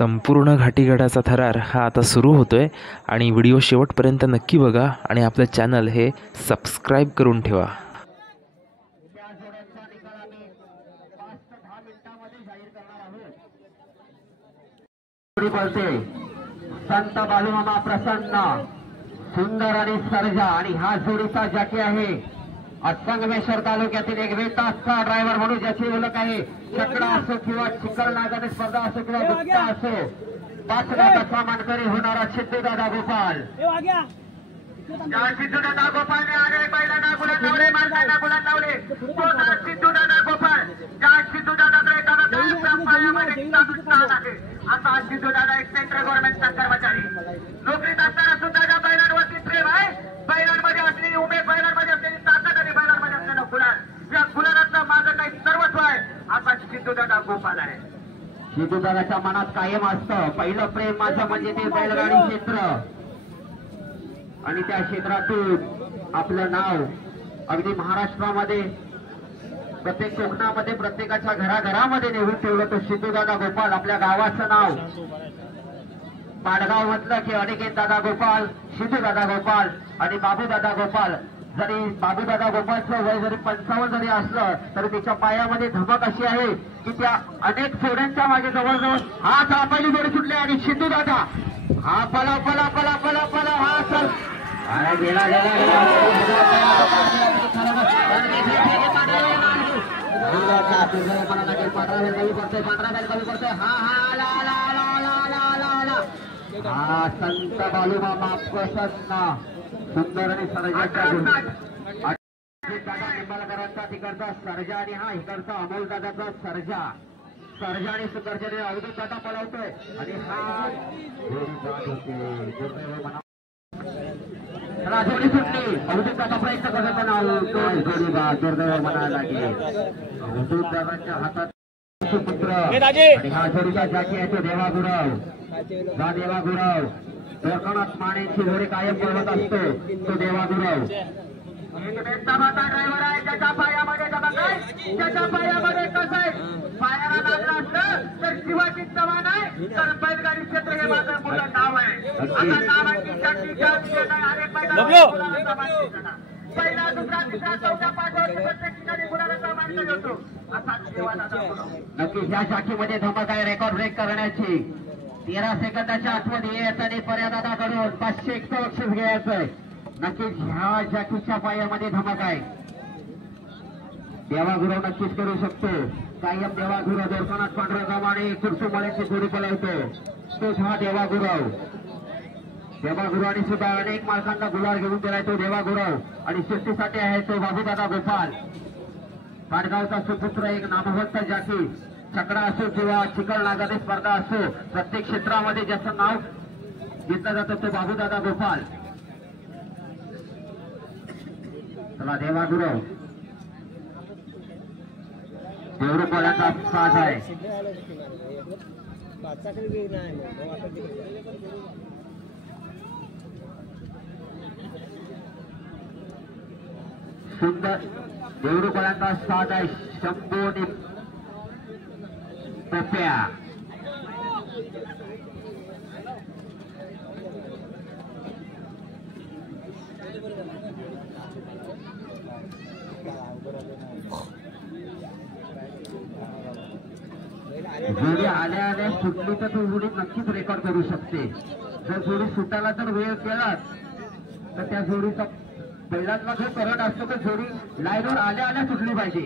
संपूर्ण घाटीगडाचा थरार हा आता सुरू होतोय आणि व्हिडिओ शेवटपर्यंत नक्की बघा आणि आपलं चॅनल हे सबस्क्राईब करून ठेवा. संत बालूमामा प्रसन्न सुंदर आणि सर्जा आणि हा जोडीचा जॅकी आहे. संगमेश्वर तालुक्यातील एक वेताचा ड्रायव्हर म्हणून ज्याची ओळख आहे. छकडा असो किंवा चिखल नागाने स्पर्धा असो किंवा गुप्ता असो 5 लाखाचा मानकरी होणारा सिद्धूदादा गोपाल. सिद्धूदादा गोपालने आले बैलांना गुलाल लावले, माणसांना गुलाल लावले. तो सिद्धूदादा गोपाल ज्या सिद्धूदादाकडे पायामध्ये आहे. आता सिद्धूदादा एक सेंट्रल गव्हर्नमेंटचा कर्मचारी नोकरीत असताना सुद्धा ज्या बैलांवरती प्रेम आहे, बैलांमध्ये असलेली उमेद, बैलांमध्ये असलेली ताकद आणि बैलांमध्ये असलेलं गुलाल, या गुलालाचं माझं काही सर्वस्व आहे. आता सिद्धूदादा गोपाल आहे. सिद्धूदादाच्या मनात कायम असतं पहिलं प्रेम माझं म्हणजे ते बैलगाडी क्षेत्र आणि त्या क्षेत्रातून आपलं नाव अगदी महाराष्ट्रामध्ये प्रत्येक कोकणामध्ये प्रत्येकाच्या घराघरामध्ये नेऊन ठेवलं. तो सिद्धूदादा गोपाल आपल्या गावाचं नाव पाडगाव म्हटलं की अनिकेत दादा गोपाल, सिद्धूदादा गोपाल आणि बाबूदादा गोपाल. जरी बाबूदादा गोपालचं वय जरी 55 जरी असलं तरी त्याच्या पायामध्ये धमक अशी आहे की त्या अनेक जोड्यांच्या मागे जवळजवळ हा पहिली जोडी सुटली आणि सिद्धूदादा हा पला पला पला पला पला हा चल गेला गेला हा संत बालूमामा प्रसन्न सुंदर आणि सर्जाच्या निंबाळकरांचा तिकडचा सर्जा आणि हा इकडचा अमोल दादाचा सर्जा. सर्जा आणि सुंदरच्या अवधूत दादा पळवतोय आणि हा जोडी सुटली. अवधूत दादा प्रयत्न करत जोडी दुर्दैव म्हणायला लागले. अवधूत दादाच्या हातात पुत्र आणि हा जोडीचा जाकी आहे तो देवा गुरव. जा देवा गुरव दर्शनात मानेची घोडे कायम पळवत असतो तो देवा गुरव. ड्रायव्हर आहे त्याच्या पायामध्ये आहे, त्याच्या पायामध्ये कसं आहे पायाला लागलं असतं तर शिवाजी चव्हाण आहे तर बैलगाडी क्षेत्र हे माझं मोठं नाव आहे. आता नावाची पहिला दुसरा तिसरा चौथा पाचवा प्रत्येक ठिकाणी गुलालाचा मानला जातो. असा नक्कीच या शाखेमध्ये धमक आहे रेकॉर्ड ब्रेक करण्याची. 13 सेकंदाच्या आतमध्ये यायचं आणि पर्यादादाकडून 501 बक्षीस घ्यायचंय. नक्कीच ह्या जॅकीच्या पायामध्ये धमक आहे. देवागुरव नक्कीच करू शकतो. कायम देवागुरव दर्शनात पांढऱ्या गावाने कुरसुमाळ्याची जोडी पळवतो तोच हा देवागुरव. देवागुरवाने सुद्धा अनेक मालकांना गुलाल घेऊन दिलाय तो देवागुरव आणि सुट्टीसाठी आहे तो बाबूदादा गोपाल. पाडगावचा सुपुत्र एक नामवंत जाकी. छकडा असो किंवा चिखल नागाने स्पर्धा असो प्रत्येक क्षेत्रामध्ये ज्याचं नाव घेतलं जातं तो बाबूदादा गोपाल. चला देवागुरव देवरुपालाचा साथ आहे. सुंदर देवरुपालाचा साथ आहे. शंभूनी पप्या जोडी आल्या आल्या सुटली तर तो जोडी नक्कीच रेकॉर्ड करू शकते. जर जोडी सुटायला जर वेळ केला तर त्या जोडीचा बैलांना जो करंट असतो तर जोडी लाईनवर आल्या आल्या सुटली पाहिजे.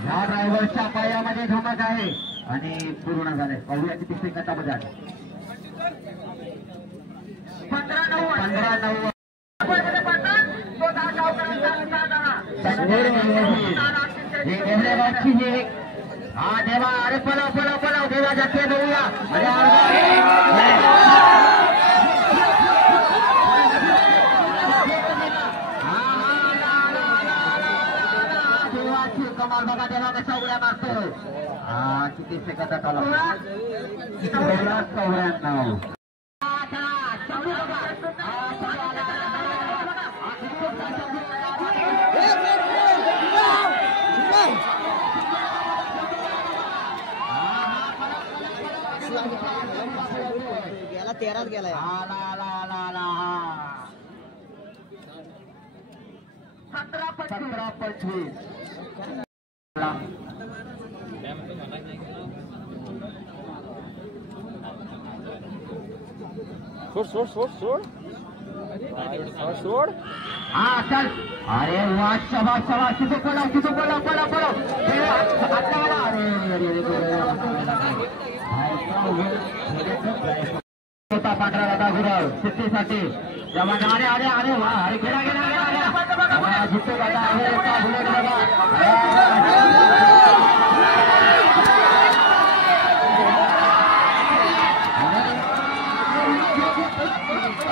ह्या ड्रायव्हरच्या पायामध्ये धमक आहे आणि पूर्ण झाले. पाहूया किती सेकंदामध्ये आहे. 15-9 हा देवा. अरे पळा पळा पळा देवा जाते देऊया. अरे माल बघा त्याला कशा उड्या मारतोय. किती सेकंदात आला 94. गेला 13 गेला. 17-25. सोड. चल. अरे वा शाबाश शाबाश. तिथं पळा होता पांढरा दादा गुरव सिद्धीसाठी जवान. अरे वा. अरे गेला जिथे दादा आहे का बुलेट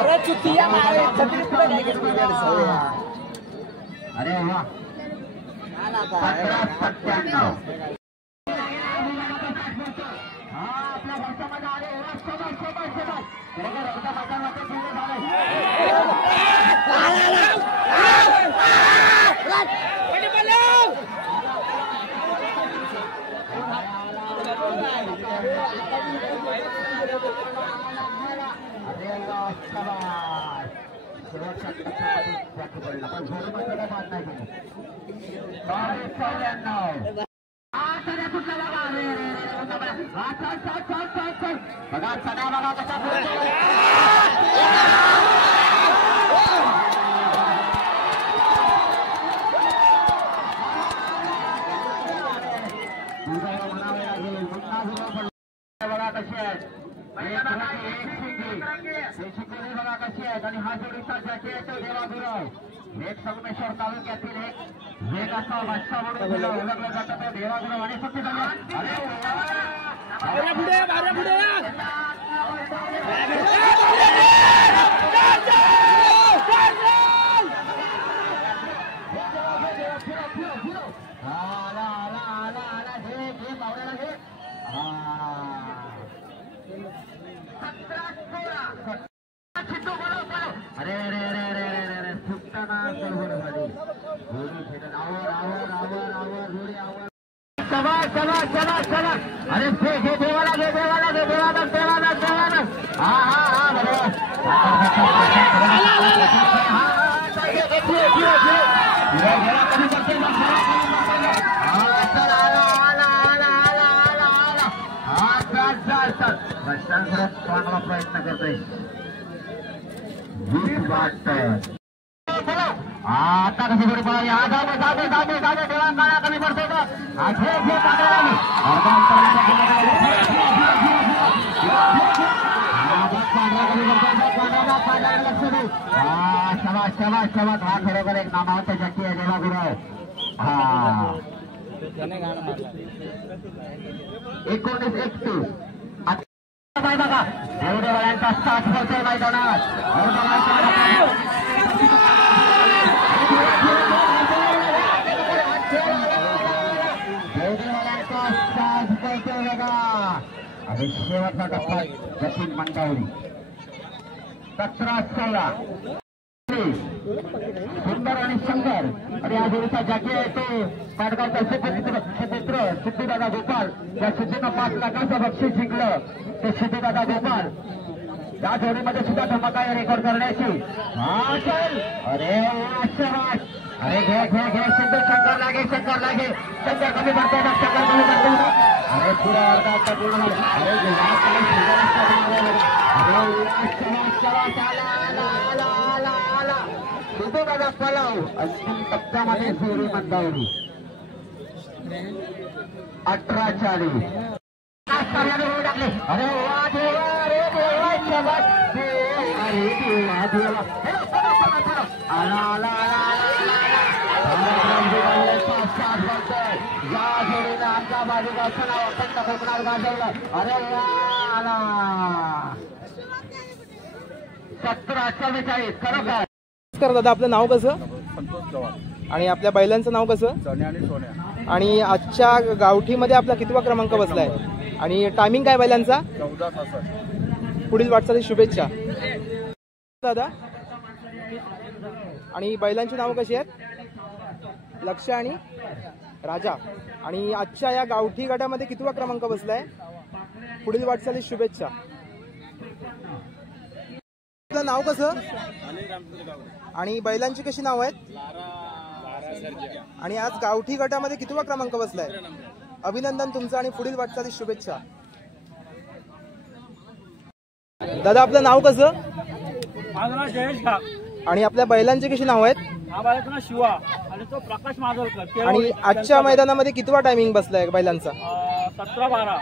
अरे चुतिया मारे 36 अरे वा. 17-97. आपल्या घरच्यामध्ये आले. बघा सध्या बघा कसा बघा कशी आहेत बघा कशी आहेत. आणि हा जोडीचा जॅकी आहे तो देवागुरव. एक संगमेश्वर तालुक्यातील एक असा बादशाह म्हणून ओळखलं जातं ते देवागुरव. आणि सुट्टी अरे घे देवाला हा बरोबर. चांगला प्रयत्न करतोय. आता कशी थोडी पळाली. जागे देवा काळा कमी पडतो का. शाबास. हा खरोखर एक नामावता जॅकी आहे देवागुरव. 19-31. बघा देवदेवाळ्यांचा साथ होतोय मैदानात. देवदेवाळ्यांचा साथ होतोय बघा. आणि शेवटचा टप्पा जतीन मंडावरी. 17-16. सुंदर आणि शंकर. आणि या जोडीचा जॅकी आहे तो पाटगावचा सुपुत्र सिद्धूदादा गोपाल. या सिद्धूनं 5 लाखाचं बक्षीस जिंकलं ते सिद्धूदादा गोपाल. या जोडीमध्ये सुद्धा धमाका रेकॉर्ड करण्याची. अरे अरे घे शंकर लागे शंकर कमी पडतो. शंकर कमी पडतो. अरे पुरा अर्धा पूर्ण. सिद्धूदादा पलाव अंतिम टप्प्यामध्ये फेरी मंदावरी. 18-40. अरे वा देवा रे देवा. या जोडीने आमच्या बाजूगावचं नाव अखंड कोकणात गाजवलं. अरे वा 17-44. खरोखर दादा आपलं नाव कसं. संतोष चव्हाण. आणि आपल्या बैलांचं नाव कसं? सोन्या आणि सोन्या. आणि आजच्या गावठीमध्ये आपला कितवा क्रमांक बसलाय आणि टायमिंग काय बैलांचा? 14-66. पुढील वाटचाली शुभेच्छा दादा. आणि बैलांची नावं कशी आहेत? लक्ष आणि राजा. आणि आजच्या या गावठी गटामध्ये कितवा क्रमांक बसलाय? पुढील वाटचाली शुभेच्छा. आपलं नाव कसं? आणि बैलांची कशी नाव आहेत? आणि आज गावठी गटामध्ये कितवा क्रमांक बसलाय? अभिनंदन तुमचं आणि पुढील वाटचाली शुभेच्छा. दादा आपलं नाव कसं? माझं नाव जयेश घाग. आणि आपल्या बैलांची कशी नाव आहेत? हा बाळाचं नाव शिवा आणि तो प्रकाश माजलकर. आणि आजच्या मैदानामध्ये कितवा टायमिंग बसलाय बैलांचा? 17-12.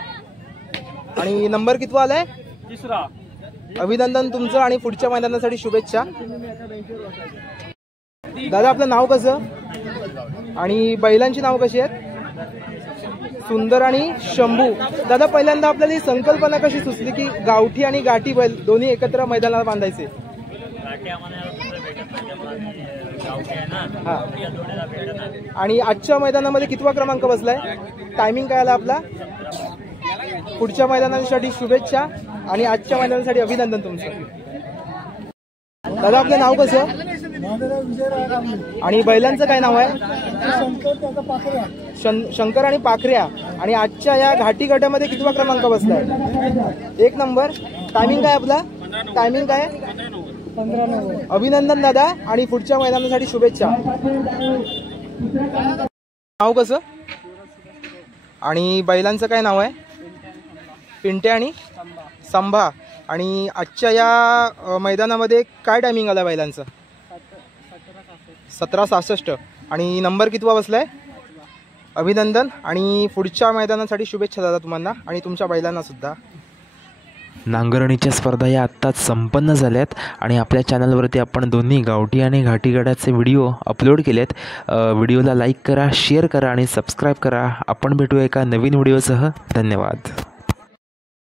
आणि नंबर कितवा आलाय? 3रा. अभिनंदन तुमचं आणि पुढच्या मैदानासाठी शुभेच्छा. दादा आपलं नाव कसं? आणि बैलांची नाव कशी आहेत? सुंदर आणि शंभू. दादा पहिल्यांदा आपल्याला ही संकल्पना कशी सुचली की गावठी आणि गाठी बैल दोन्ही एकत्र मैदानाला बांधायचे? हा. आणि आजच्या मैदानामध्ये कितवा क्रमांक बसलाय? टायमिंग काय आला आपला? पुढच्या मैदानासाठी शुभेच्छा आणि आजच्या मैदानासाठी अभिनंदन तुमचं. दादा आपलं नाव कसं? आणि बैलांचं काय नाव आहे? शंकर आणि पाखऱ्या. आणि आजच्या या घाटी गटामध्ये कितवा क्रमांक बसलाय? 1 नंबर. टायमिंग काय आपला? टायमिंग काय? 15-9. अभिनंदन दादा आणि पुढच्या मैदानासाठी शुभेच्छा. नाव कसं? आणि बैलांचं काय नाव आहे? पिंटे आणि संभा. आणि आजच्या या मैदानामध्ये काय टायमिंग आला बैलांचं? 17-66. आणि नंबर कितवा बसलाय? अभिनंदन आणि पुढच्या मैदानासाठी शुभेच्छा दादा तुम्हाला आणि तुमच्या बैलांना सुद्धा. नांगरणीच्या स्पर्धा या आत्ताच संपन्न झाल्यात आणि आपल्या चॅनलवरती आपण दोन्ही गावठी आणि घाटी गटाचे व्हिडिओ अपलोड केलेत. व्हिडिओला लाईक करा, शेअर करा आणि सबस्क्राईब करा. आपण भेटूया एका नवीन व्हिडिओसह. धन्यवाद.